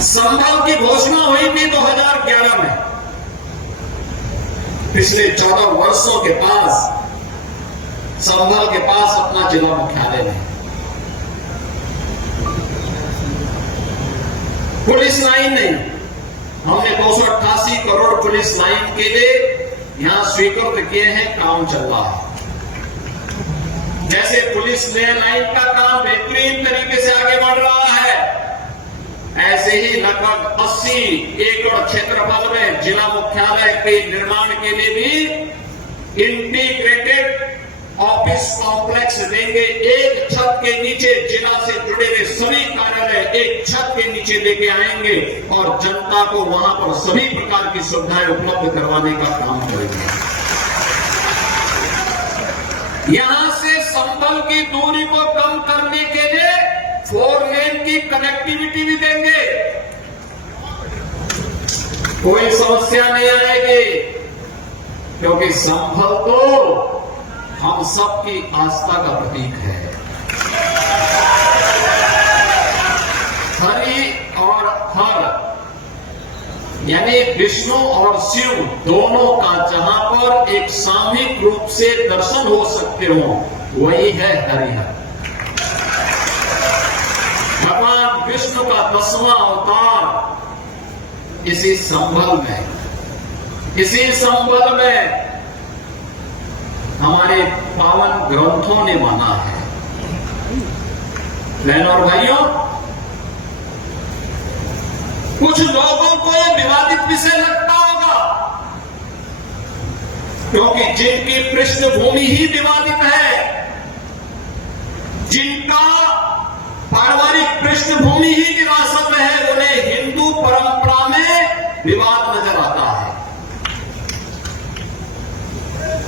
संभल की घोषणा हुई थी 2011 में। पिछले 14 वर्षों के पास संभल के पास अपना जिला मुख्यालय नहीं, पुलिस लाइन नहीं। हमने 288 करोड़ पुलिस लाइन के लिए यहां स्वीकृत किए हैं, काम चल रहा है। जैसे पुलिस लाइन का काम बेहतरीन तरीके से आगे बढ़ रहा है, ऐसे ही लगभग 80 एकड़ क्षेत्रफल में जिला मुख्यालय के निर्माण के लिए भी इंटीग्रेटेड ऑफिस कॉम्प्लेक्स देंगे। एक छत के नीचे जिला से जुड़े हुए सभी कार्यालय एक छत के नीचे लेके आएंगे और जनता को वहां पर सभी प्रकार की सुविधाएं उपलब्ध करवाने का काम करेंगे। यहां से संभल की दूरी को कम करने के लिए 4 लेन की कनेक्टिविटी भी देंगे, कोई समस्या नहीं आएगी, क्योंकि संभल तो हम सबकी आस्था का प्रतीक है। हरि और हर यानी विष्णु और शिव दोनों का जहां पर एक सामूहिक रूप से दर्शन हो सकते हो, वही है हरिहर। भगवान विष्णु का 10वां अवतार इसी संभल में हमारे पावन ग्रंथों ने माना है। बहनों और भाइयों, कुछ लोगों को विवादित विषय लगता होगा, क्योंकि जिनकी पृष्ठभूमि ही विवादित है, जिनका पारिवारिक पृष्ठभूमि ही विरासत में है, उन्हें हिंदू परंपरा में विवाद नजर आता है।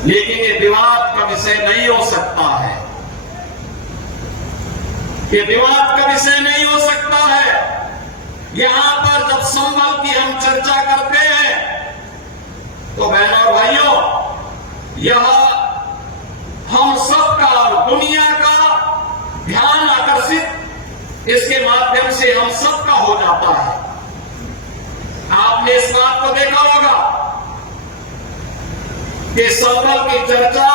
लेकिन ये विवाद का विषय नहीं हो सकता है, ये विवाद का विषय नहीं हो सकता है। यहां पर जब संभल की हम चर्चा करते हैं तो बहनों और भाइयों, यह हम सबका और दुनिया का ध्यान आकर्षित इसके माध्यम से हम सबका हो जाता है। आपने इस बात को देखा होगा कि संभल की चर्चा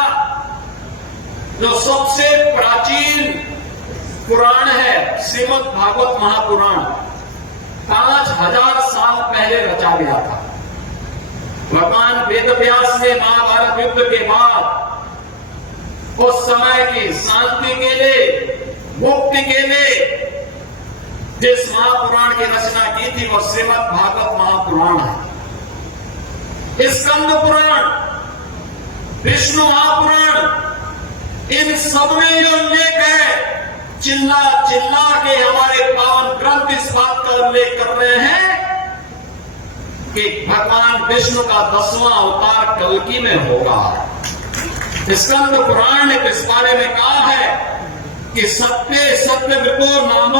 जो सबसे प्राचीन पुराण है, श्रीमद् भागवत महापुराण, 5000 साल पहले रचा गया था। भगवान वेदव्यास ने महाभारत युद्ध के बाद उस समय की शांति के लिए, मुक्ति के लिए जिस महापुराण की रचना की थी, वो श्रीमद् भागवत महापुराण है। स्कंद पुराण, विष्णु महापुराण, इन सब में जो उल्लेख है, चिल्ला चिल्ला के हमारे पावन ग्रंथ इस बात का उल्लेख कर रहे हैं कि भगवान विष्णु का 10वां अवतार कल्कि में होगा। स्कंद पुराण ने इस बारे में कहा है कि सत्य विपो नाम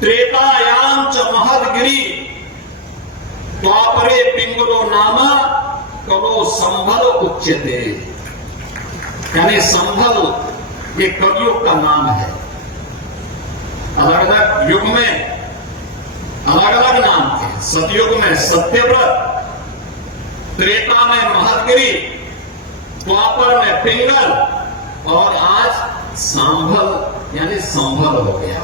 त्रेतायाम च महदगिरी द्वापरे पिंगलो नाम कलो संभल उच्यते। यानी संभल ये कलयुग का नाम है। अलग अलग युग में अलग अलग नाम थे। सतयुग में सत्यव्रत, त्रेता में महदगिरी, द्वापर में पिंगल और आज संभल यानी संभल हो गया।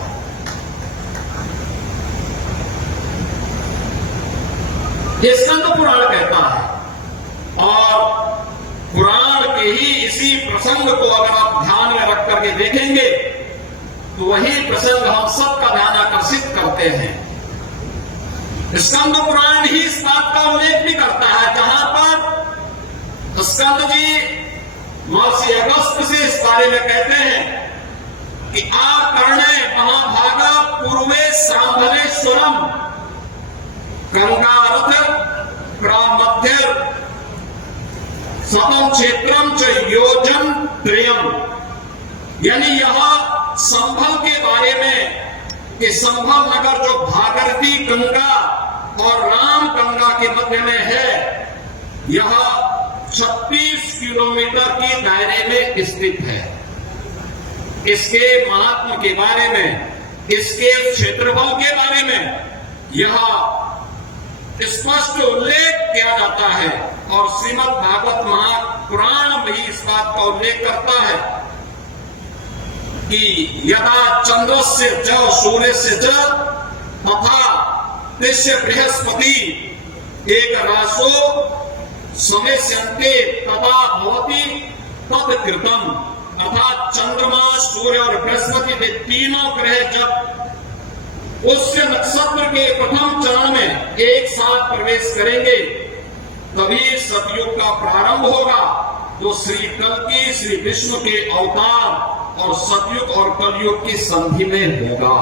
ये स्कंद पुराण कहता है, और पुराण के ही इसी प्रसंग को अगर आप ध्यान में रख करके देखेंगे तो वही प्रसंग हम सबका ध्यान आकर्षित करते हैं। स्कंद पुराण ही इस बात का उल्लेख भी करता है, जहां पर स्कंद जी महर्षि अगस्त्य से इस बारे में कहते हैं कि आकर्णे महाभागा पूर्वे सांभलेश्वरम गंगारथ प्रामध्य स्वतम क्षेत्रम च योजन त्रयम। यानी यह संभल के बारे में कि संभल नगर जो भागीरथी गंगा और राम गंगा के मध्य में है, यह 36 किलोमीटर के दायरे में स्थित है। इसके महात्म के बारे में, इसके क्षेत्रफल के बारे में यह स्पष्ट उल्लेख किया जाता है और श्रीमद् भागवत महापुराण में ही इस बात का उल्लेख करता है कि यदा चंद्रस्य च सूर्यस्य च तथा तस्य बृहस्पति एक रासो समेस्यन्ते तदा भवति तत्कृतम। अर्थात चंद्रमा, सूर्य और बृहस्पति वे तीनों ग्रह जब उस नक्षत्र के प्रथम चरण में एक साथ प्रवेश करेंगे तभी सतयुग का प्रारंभ होगा, जो श्री कल्कि श्री विष्णु के अवतार और सतयुग और कलयुग की संधि में होगा।